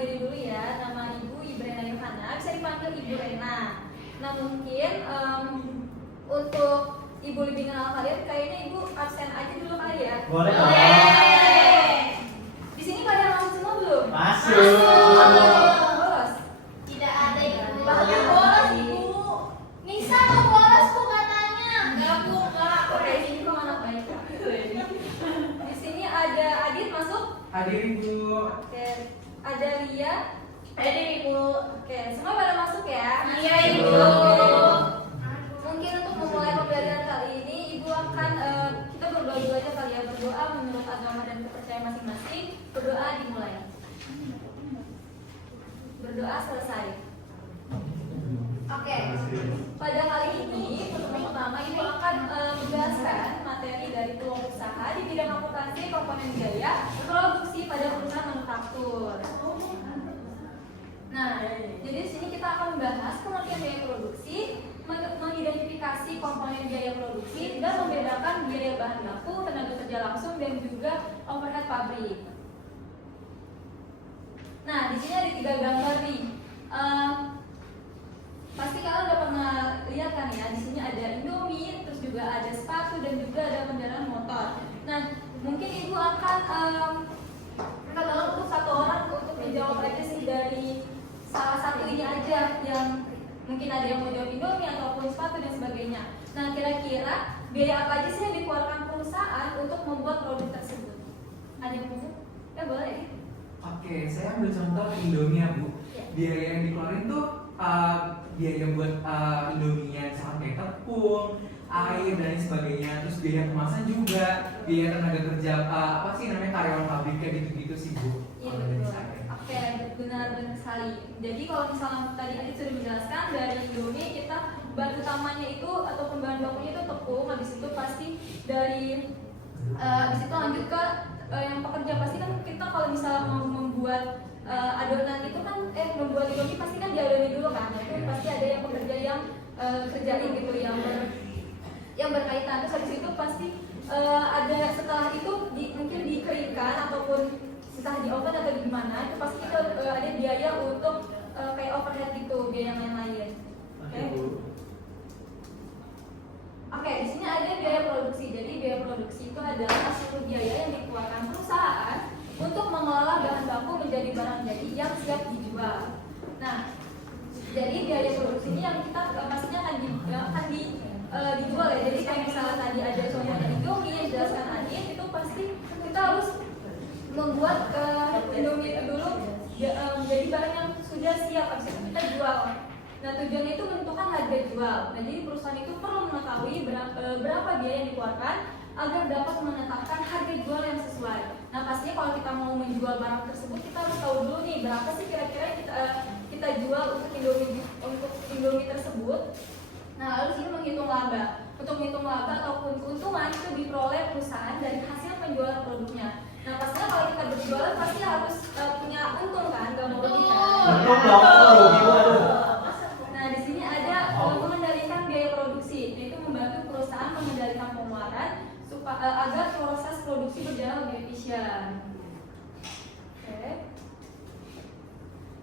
diri dulu ya. Nama Ibu Rena Yohana, bisa dipanggil Ibu Rena. Nah mungkin untuk Ibu lebih kenal kalian, kayaknya Ibu absen aja dulu kali ya. Boleh. Di sini kalian masuk semua belum? Masuk. Bolos? Tidak ada Ibu. Bahkan bolos Ibu. Nisa mau bolos tuh katanya. Enggak Bu, enggak. Oke, ini kok anak baik. Di sini ada Adit masuk. Hadir Ibu. Oke, ada Lia. Ada Ibu. Oke, semua pada masuk ya. Iya Ibu. Mungkin untuk memulai pembelajaran kali ini, Ibu akan kita berdoa dulu aja kali ya, berdoa menurut agama dan kepercayaan masing-masing. Berdoa dimulai. Berdoa selesai. Oke. Pada kali ini, pertemuan pertama Ibu akan menjelaskan materi dari peluang usaha di bidang akuntansi komponen biaya produksi pada perusahaan manufaktur. Nah, jadi di sini kita akan membahas pengertian biaya produksi, mengidentifikasi komponen biaya produksi, dan membedakan biaya bahan baku, tenaga kerja langsung, dan juga overhead pabrik. Nah, di sini ada 3 gambar nih. Pasti kalian udah pernah lihat kan ya? Di sini ada Indomie, terus juga ada sepatu, dan juga ada kendaraan motor. Nah, mungkin Ibu akan minta tolong untuk satu orang untuk menjawab aja sih dari salah satu ini aja, yang mungkin ada yang mau jawab Indomie ataupun sepatu dan sebagainya. Nah, kira-kira biaya apa aja sih yang dikeluarkan perusahaan untuk membuat produk tersebut? Ada yang mau? Ya boleh. Oke, saya ambil contoh Indomie ya Bu. Ya. Biaya yang dikeluarin tuh biaya buat Indomie-nya, misalkan kayak tepung, air dan lain sebagainya. Terus biaya kemasan juga, biaya tenaga kerja apa sih namanya karyawan pabrik kayak gitu-gitu sih Bu. Iya Kalau dari betul. saya. Oke, benar-benar sekali. Jadi kalau misalnya tadi Adit sudah menjelaskan dari Indomie kita bahan utamanya itu ataupun bahan bakunya itu tepung, habis itu pasti dari habis itu lanjut ke yang pekerja. Pasti kan kita kalau misalnya mau membuat adonan itu kan membuat Indomie pasti kan diadoni dulu kan. Itu pasti ada yang pekerja yang kerjain gitu yang berkaitan. Terus habis itu pasti ada setelah itu mungkin dikeringkan ataupun setelah di oven atau gimana, itu pasti kita ada biaya untuk kayak overhead gitu, biaya yang lain-lain. Oke, di sini ada biaya produksi. Jadi biaya produksi itu adalah seluruh biaya yang dikeluarkan perusahaan untuk mengelola bahan baku menjadi barang jadi yang siap dijual. Nah, jadi biaya produksi ini yang kita pastinya akan dijual ya. Jadi kayak misalnya tadi ada contohnya Indomie yang dijelaskan Adit, itu pasti kita harus membuat Indomie itu dulu menjadi barang yang sudah siap, habis itu kita jual. Nah, tujuannya itu menentukan harga jual. Nah, jadi perusahaan itu perlu mengetahui berapa biaya yang dikeluarkan agar dapat menetapkan harga jual yang sesuai. Nah, pastinya kalau kita mau menjual barang tersebut, kita harus tahu dulu nih berapa sih kira-kira kita jual untuk Indomie tersebut. Nah, lalu sini menghitung laba. Untuk menghitung laba ataupun keuntungan itu diperoleh perusahaan dari hasil penjualan produknya. Nah, pastinya kalau kita berjualan pasti harus punya untung kan, nggak mau rugi kan? Nah, di sini ada mengendalikan biaya produksi, yaitu membantu perusahaan mengendalikan pengeluaran agar proses produksi berjalan lebih efisien. Oke.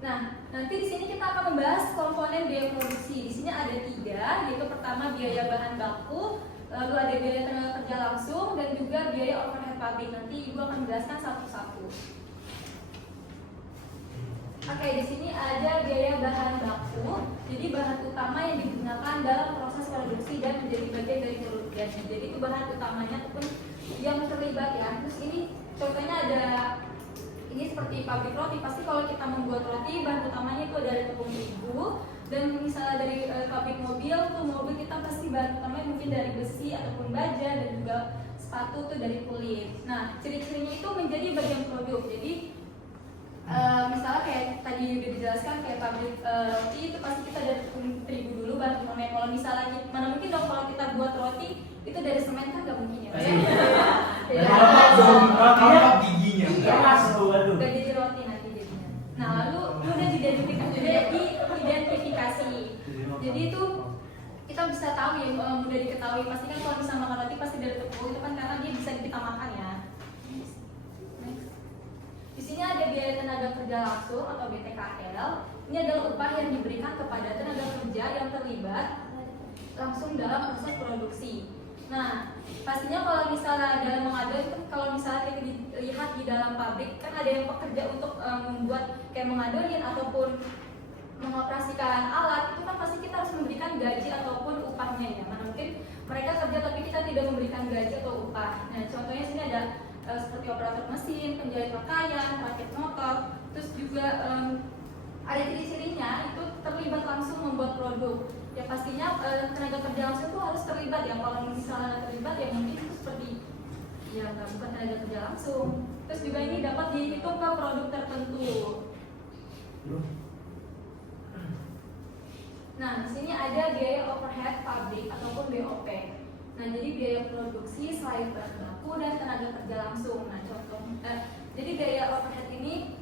Nah, nanti di sini kita akan membahas komponen biaya produksi. Di sini ada 3, yaitu pertama biaya bahan baku, lalu ada biaya tenaga kerja langsung, dan juga biaya overhead pabrik. Nanti Ibu akan menjelaskan satu-satu. Oke, di sini ada biaya bahan baku. Jadi bahan utama yang digunakan dalam proses produksi dan menjadi bagian dari produk jadi. Jadi itu bahan utamanya ataupun yang terlibat ya. Terus ini contohnya ada ini seperti pabrik roti. Pasti kalau kita membuat roti, bahan utamanya itu dari tepung terigu. Dan misalnya dari pabrik mobil, tuh mobil kita pasti bahan utamanya mungkin dari besi ataupun baja, dan juga sepatu tuh dari kulit. Nah, ciri-cirinya itu menjadi bagian produk. Jadi misalnya kayak tadi udah dijelaskan kayak pabrik roti itu pasti kita dari tepung terigu dulu bahan utamanya. Kalau misalnya mana mungkin dong kalau kita buat roti itu dari semen kan nggak mungkin ya. Kalau giginya. Gak jadi roti nanti jadinya. Nah, lalu udah diidentifikasi. Jadi itu kita bisa tahu ya, mudah diketahui. Pasti kan kalau misalnya makan roti pasti dari tepung itu kan karena dia bisa kita makan ya. Di sini ada biaya tenaga kerja langsung atau BTKL. Ini adalah upah yang diberikan kepada tenaga kerja yang terlibat langsung dalam proses produksi. Nah, pastinya kalau misalnya dalam mengadon, kalau misalnya kita lihat di dalam pabrik kan ada yang pekerja untuk membuat kayak mengadonin ataupun mengoperasikan alat, itu kan pasti kita harus memberikan gaji ataupun upahnya ya. Mana mungkin mereka kerja tapi kita tidak memberikan gaji atau upah. Nah, contohnya sini ada seperti operator mesin, penjahit pakaian, rakit motor, terus juga ada ciri-cirinya itu terlibat langsung membuat produk. Ya pastinya tenaga kerja langsung itu harus terlibat ya. Kalau misalnya terlibat ya mungkin itu seperti ya bukan tenaga kerja langsung. Terus juga ini dapat dihitung ke produk tertentu. Nah, di sini ada biaya overhead pabrik ataupun BOP. Nah, jadi biaya produksi selain bahan baku dan tenaga kerja langsung. Nah, jadi biaya overhead ini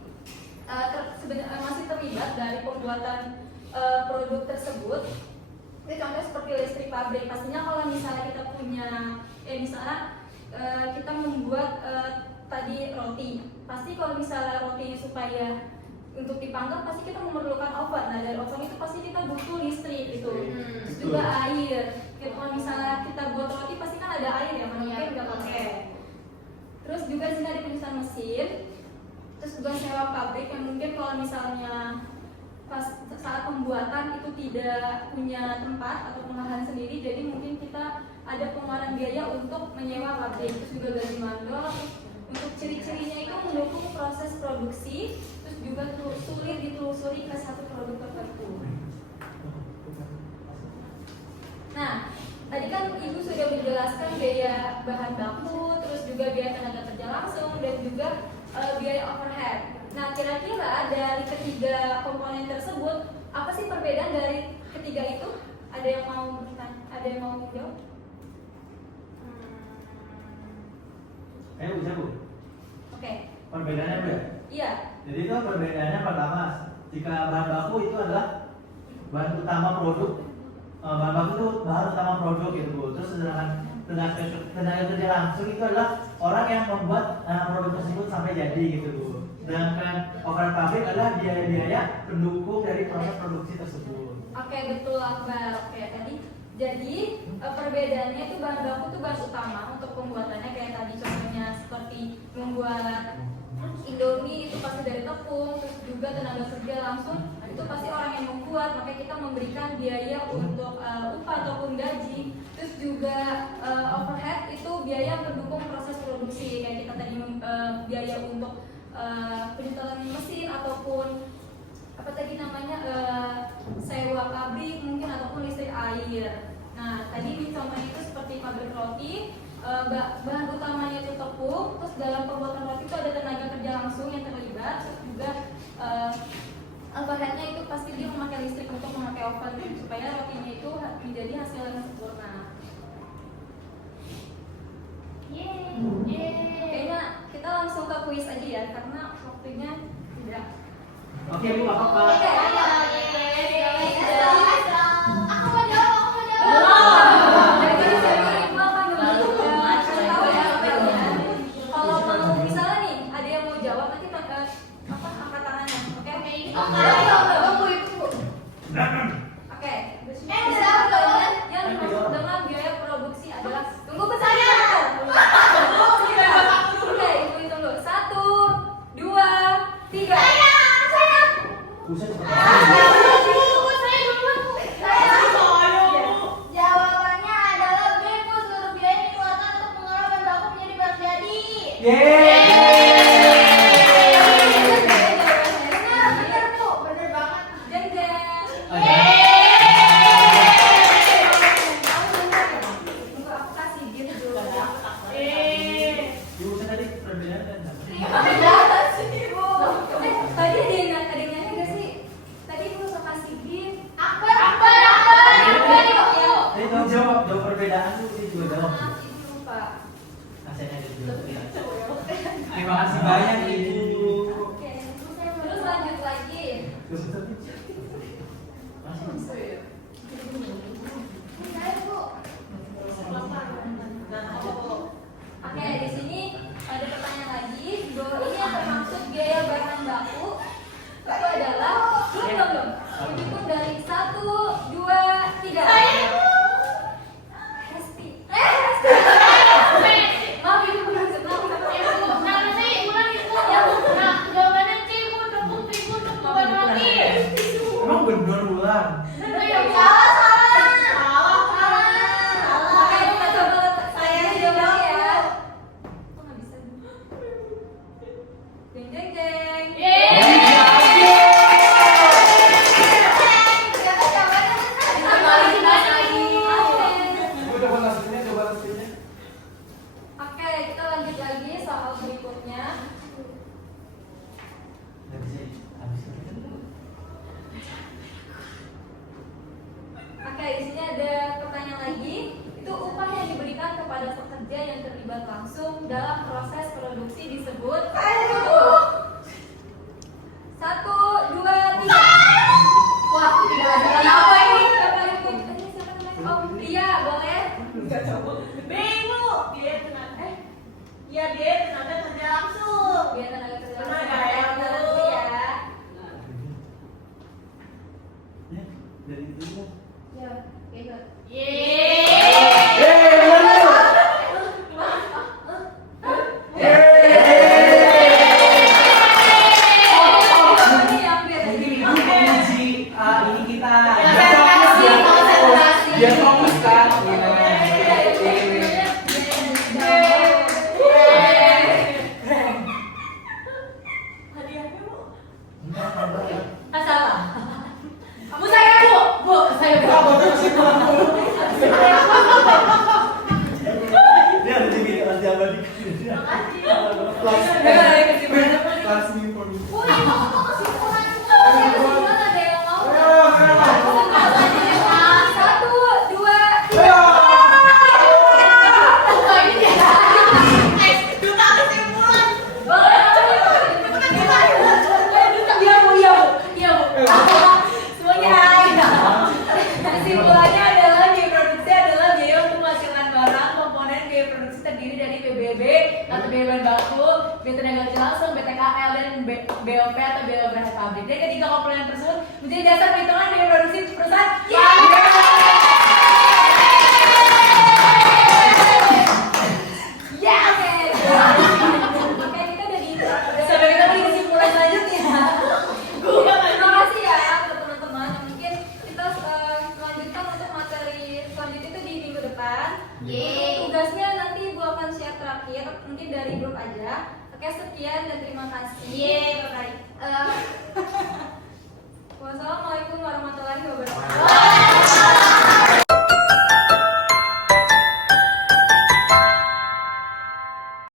sebenarnya masih terlibat dari pembuatan produk tersebut. Ini contoh seperti listrik pabrik. Pastinya kalau misalnya kita punya, misalnya kita membuat tadi roti, pasti kalau misalnya rotinya supaya untuk dipanggang pasti kita memerlukan oven. Nah, dari oven itu pasti kita butuh listrik gitu. Terus juga air. Ya, kalau misalnya kita buat roti pasti kan ada air ya, mungkin nggak pakai. Terus juga sini ada penyusun mesin. Terus juga sewa pabrik yang mungkin kalau misalnya pas saat pembuatan itu tidak punya tempat atau lahan sendiri, jadi mungkin kita ada pengeluaran biaya untuk menyewa pabrik. Terus juga gaji mandor. Untuk ciri-cirinya itu mendukung proses produksi, terus juga sulit ditelusuri ke satu produk tertentu. Nah, tadi kan Ibu sudah menjelaskan biaya bahan baku, terus juga biaya tenaga kerja langsung, dan juga biaya overhead. Nah, kira-kira dari ketiga komponen tersebut, apa sih perbedaan dari ketiga itu? Ada yang mau menjawab? Bisa Bu? Oke. Perbedaannya Bu ya? Iya. Jadi itu perbedaannya pertama, jika bahan baku itu adalah bahan utama produk, bahan baku itu bahan utama produk gitu Bu. Terus sedangkan tenaga kerja langsung itu adalah orang yang membuat produk tersebut sampai jadi gitu Bu. Sedangkan overhead pabrik adalah biaya-biaya pendukung dari proses produksi tersebut. Oke, betul Akbar. Oke, tadi jadi perbedaannya itu bahan baku itu bahan utama untuk pembuatannya, kayak tadi contohnya seperti membuat Indomie itu pasti dari tepung, terus juga tenaga kerja langsung itu pasti orang yang membuat, makanya kita memberikan biaya untuk upah ataupun gaji. Terus juga overhead itu biaya pendukung proses produksi, kayak kita tadi biaya untuk penyedotan mesin ataupun apa tadi namanya sewa pabrik mungkin ataupun listrik air. Nah, tadi ini contohnya itu seperti pabrik roti, bahan utamanya itu tepung, terus dalam pembuatan roti itu ada tenaga kerja langsung yang terlibat, terus juga overheadnya itu pasti dia memakai listrik untuk memakai oven supaya rotinya itu menjadi hasil yang sempurna. Kayaknya kita langsung ke kuis aja ya, karena waktunya tidak. Oke Bu, apa-apa? Oke, ayo. Aku mau jawab. Jadi saya Ibu akan kasih tahu ya apa ya. Kalau mau misalnya nih ada yang mau jawab nanti angkat tangannya, oke? Oke. Jawab. Yang dimaksud dengan biaya produksi adalah tunggu bentar. Oke, Ibu hitung dulu. 1, 2, 3. Buset, Jawabannya adalah B, Bu. Seluruh biaya yang dikeluarkan untuk mengolah bahan baku menjadi barang jadi. Benar, Bu. Benar banget. Jeng. Tunggu aku kasih gift dulu. Ibu tadi perbedaan dan Jahat sih, Bu. Tadi ada yang nanya nggak sih? salah. Oke, kita coba saya jawab ya. Kok nggak bisa? Jeng jeng jeng. Coba hasilnya. Oke, kita lanjut lagi soal berikutnya. Nggak bisa habis itu. Oke, di sini ada pertanyaan lagi. Itu upah yang diberikan kepada pekerja yang terlibat langsung dalam proses produksi disebut. Satu, dua, tiga. Wah, tidak ada. Kenapa ini? Siapa yang ini? Siapa namanya? Oh, Ria, boleh? Biar tenaga kerja langsung. Dulu ya. Ya, dari itu kan. Ya, gitu. Ini yang beda. Mungkin ibu menguji ini kita. Konsentrasi. Biar fokus kan. Dia ada di video abadi. Last me for me. Ada yang mau? Satu, dua, tiga. Kesimpulannya adalah biaya produksi adalah biaya untuk menghasilkan barang, komponen biaya produksi terdiri dari BBB atau biaya bahan baku, biaya tenaga kerja langsung, BTKL dan BOP atau biaya overhead pabrik. Dan ketiga komponen tersebut menjadi dasar perhitungan biaya produksi perusahaan. Ya, oke. Oke, kita udah di. Sampai kita di kesimpulan selanjutnya. Terima kasih ya buat teman-teman. Mungkin kita lanjutkan untuk materi selanjutnya itu di minggu depan. Tugasnya nanti Ibu akan share terakhir, mungkin dari grup aja. Oke, sekian dan terima kasih. Yeay, bye-bye.